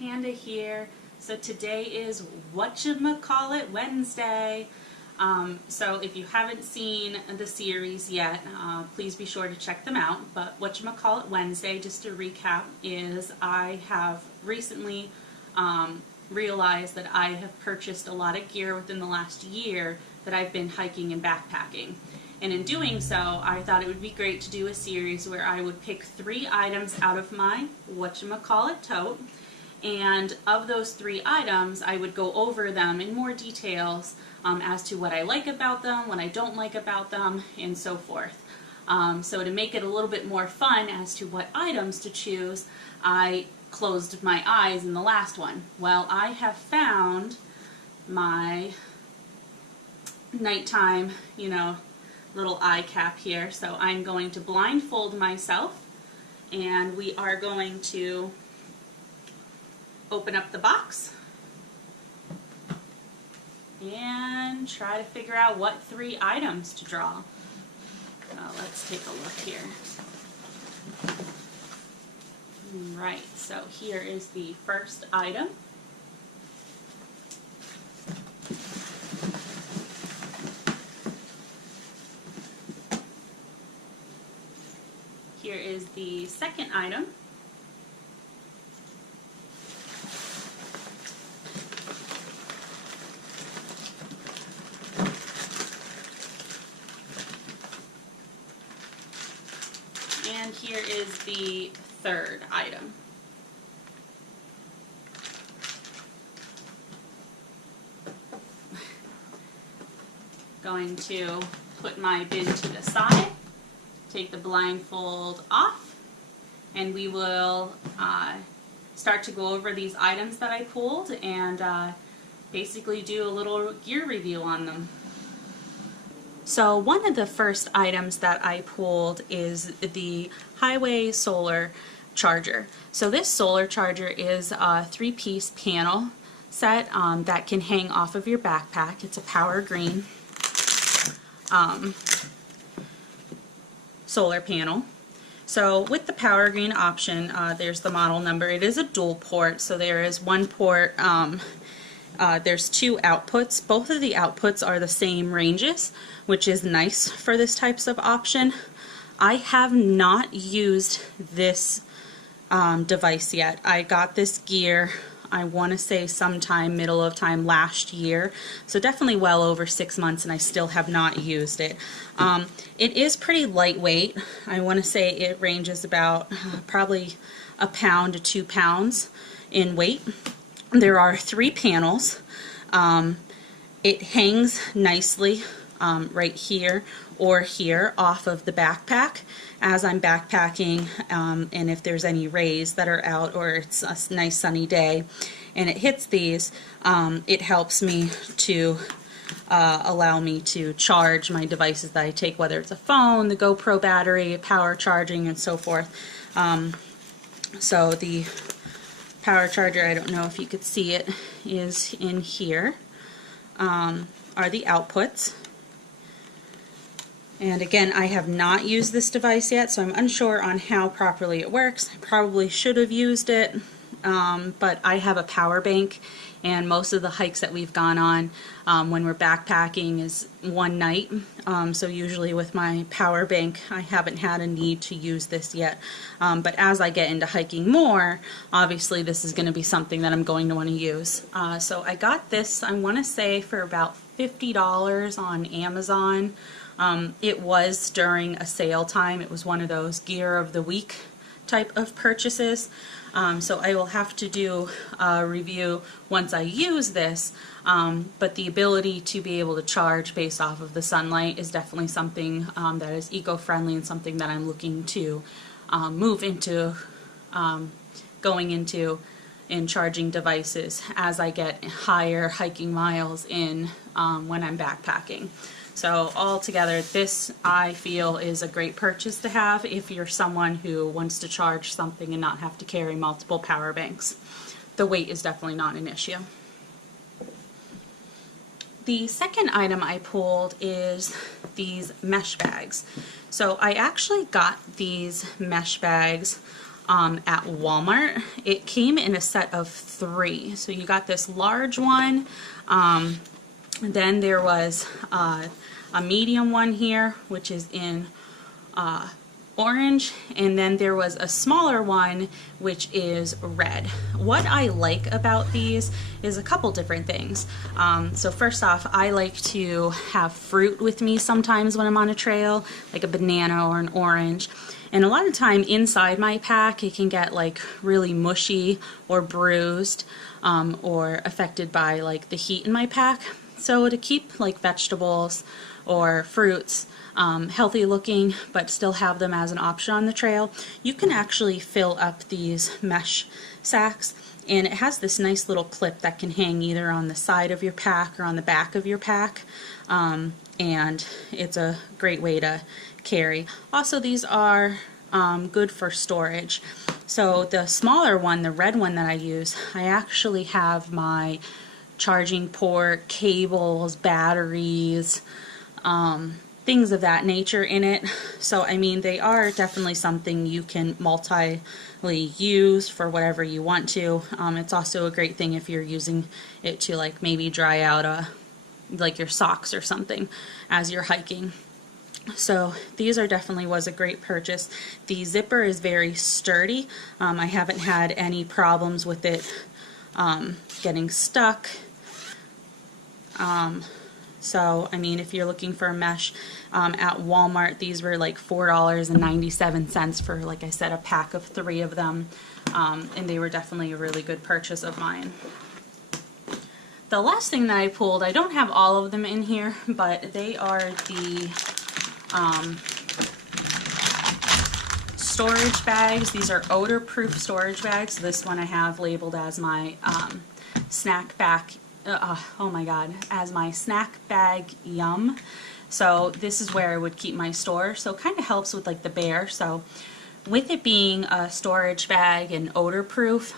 SkinnyGPanda here. So today is whatchamacallit Wednesday. So if you haven't seen the series yet, please be sure to check them out. But whatchamacallit Wednesday, just to recap, is I have recently realized that I have purchased a lot of gear within the last year that I've been hiking and backpacking. And in doing so, I thought it would be great to do a series where I would pick 3 items out of my whatchamacallit tote. And of those 3 items, I would go over them in more details as to what I like about them, what I don't like about them, and so forth. So to make it a little bit more fun as to what items to choose, I closed my eyes in the last one. Well, I have found my nighttime, little eye cap here. So I'm going to blindfold myself, and we are going to open up the box and try to figure out what 3 items to draw. Let's take a look here. Right, so here is the first item. Here is the second item. And here is the third item. Going to put my bin to the side, take the blindfold off, and we will start to go over these items that I pulled and basically do a little gear review on them. So one of the first items that I pulled is the Highway solar charger. So this solar charger is a 3-piece panel set that can hang off of your backpack. It's a power green solar panel. So with the power green option, there's the model number. It is a dual port, so there is one port. There's 2 outputs. Both of the outputs are the same ranges, which is nice for this types of option. I have not used this device yet. I got this gear, I want to say sometime middle of time last year, so definitely well over 6 months, and I still have not used it. It is pretty lightweight. I want to say it ranges about probably a pound to 2 pounds in weight. There are 3 panels. It hangs nicely right here or here off of the backpack as I'm backpacking, and if there's any rays that are out or it's a nice sunny day and it hits these, it helps me to allow me to charge my devices that I take, whether it's a phone, the GoPro battery, power charging, and so forth. So the power charger, I don't know if you could see it, is in here, are the outputs. And again, I have not used this device yet, so I'm unsure on how properly it works. I probably should have used it, but I have a power bank, and most of the hikes that we've gone on when we're backpacking is one night. So usually with my power bank, I haven't had a need to use this yet. But as I get into hiking more, obviously this is going to be something that I'm going to want to use. So I got this, I want to say, for about $50 on Amazon. It was during a sale time. It was one of those gear of the week type of purchases. So I will have to do a review once I use this, but the ability to be able to charge based off of the sunlight is definitely something that is eco-friendly and something that I'm looking to move into, going into in charging devices as I get higher hiking miles in when I'm backpacking. So altogether, this I feel is a great purchase to have if you're someone who wants to charge something and not have to carry multiple power banks. The weight is definitely not an issue. The second item I pulled is these mesh bags. So I actually got these mesh bags at Walmart. It came in a set of 3. So you got this large one, then there was a medium one here, which is in orange, and then there was a smaller one which is red. What I like about these is a couple different things. So first off, I like to have fruit with me sometimes when I'm on a trail, like a banana or an orange. And a lot of time inside my pack it can get like really mushy or bruised or affected by like the heat in my pack. So to keep like vegetables or fruits healthy looking but still have them as an option on the trail, you can actually fill up these mesh sacks, and it has this nice little clip that can hang either on the side of your pack or on the back of your pack, and it's a great way to carry. Also, these are good for storage. So the smaller one, the red one that I use, I actually have my charging port, cables, batteries, things of that nature in it. So I mean, they are definitely something you can multi-use for whatever you want to. It's also a great thing if you're using it to like maybe dry out like your socks or something as you're hiking. So these was a great purchase. The zipper is very sturdy. I haven't had any problems with it getting stuck. So, I mean, if you're looking for a mesh at Walmart, these were like $4.97 for, like I said, a pack of 3 of them. And they were definitely a really good purchase of mine. The last thing that I pulled, I don't have all of them in here, but they are the storage bags. These are odor-proof storage bags. This one I have labeled as my snack bag. Oh my god, as my snack bag yum. So this is where I would keep my store. So it kind of helps with like the bear. So with it being a storage bag and odor proof,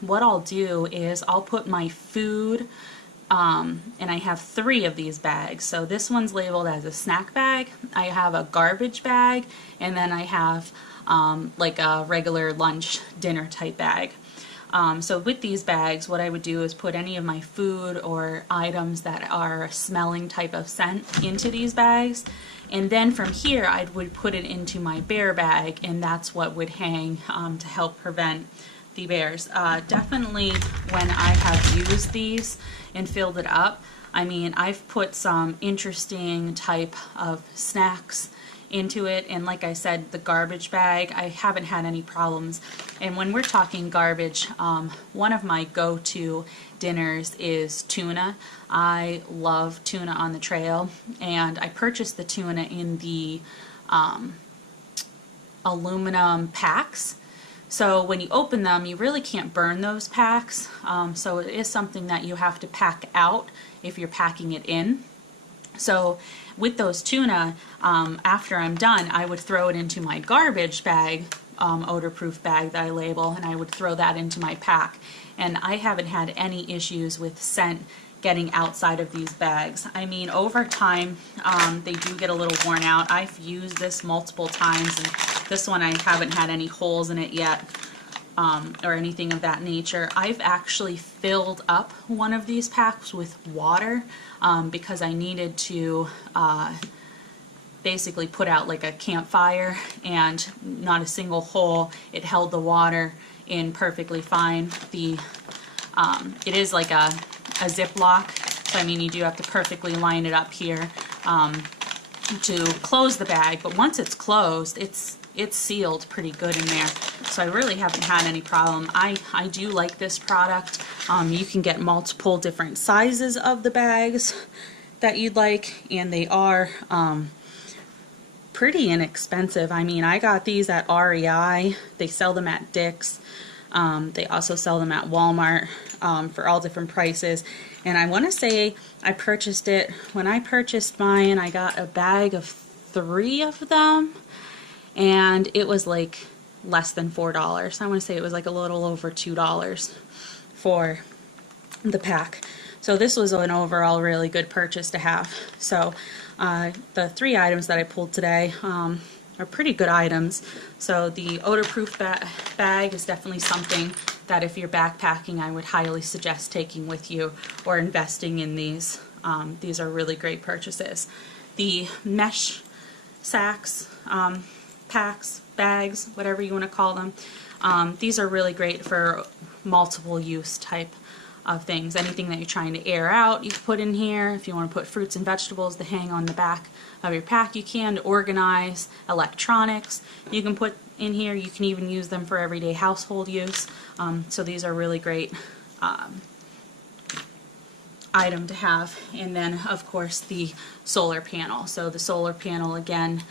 what I'll do is I'll put my food, and I have 3 of these bags. So this one's labeled as a snack bag, I have a garbage bag, and then I have like a regular lunch dinner type bag. So with these bags, what I would do is put any of my food or items that are a smelling type of scent into these bags, and then from here I would put it into my bear bag, and that's what would hang to help prevent the bears. Definitely when I have used these and filled it up, I mean, I've put some interesting type of snacks into it, and like I said, the garbage bag, I haven't had any problems. And when we're talking garbage, one of my go-to dinners is tuna. I love tuna on the trail, and I purchased the tuna in the aluminum packs. So when you open them, you really can't burn those packs, so it is something that you have to pack out if you're packing it in. So with those tuna, after I'm done, I would throw it into my garbage bag, odor-proof bag that I label, and I would throw that into my pack. And I haven't had any issues with scent getting outside of these bags. I mean, over time, they do get a little worn out. I've used this multiple times, and this one I haven't had any holes in it yet. Or anything of that nature. I've actually filled up one of these packs with water because I needed to basically put out like a campfire, and not a single hole. It held the water in perfectly fine. It is like a Ziploc, so I mean you do have to perfectly line it up here to close the bag, but once it's closed, it's sealed pretty good in there, so I really haven't had any problem. I do like this product. You can get multiple different sizes of the bags that you'd like, and they are pretty inexpensive. I mean, I got these at REI. They sell them at Dick's. They also sell them at Walmart for all different prices. And I want to say I purchased it, when I purchased mine, I got a bag of 3 of them, and it was like less than $4. I want to say it was like a little over $2 for the pack. So this was an overall really good purchase to have. So the 3 items that I pulled today, are pretty good items. So the odor-proof bag is definitely something that if you're backpacking, I would highly suggest taking with you or investing in these. These are really great purchases. The mesh sacks, packs, bags, whatever you want to call them, these are really great for multiple use type of things. Anything that you're trying to air out, you can put in here. If you want to put fruits and vegetables to hang on the back of your pack, you can. To organize electronics, you can put in here. You can even use them for everyday household use. So these are really great item to have. And then of course the solar panel. So the solar panel, again,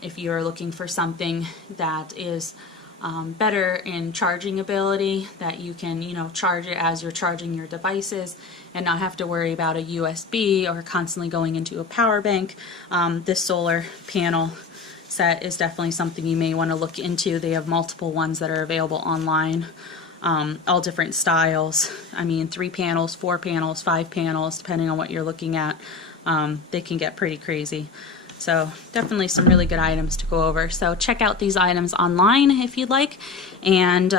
if you're looking for something that is better in charging ability, that you can, you know, charge it as you're charging your devices and not have to worry about a USB or constantly going into a power bank. This solar panel set is definitely something you may want to look into. They have multiple ones that are available online, all different styles. I mean, 3 panels, 4 panels, 5 panels, depending on what you're looking at. They can get pretty crazy. So definitely some really good items to go over. So check out these items online if you'd like. And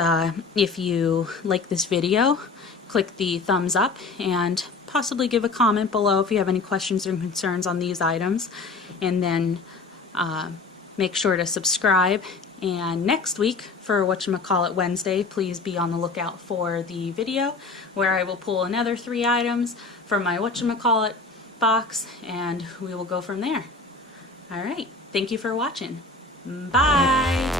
if you like this video, click the thumbs up and possibly give a comment below if you have any questions or concerns on these items. And then make sure to subscribe. And next week for whatchamacallit Wednesday, please be on the lookout for the video where I will pull another 3 items from my whatchamacallit box, and we will go from there. Alright, thank you for watching. Bye!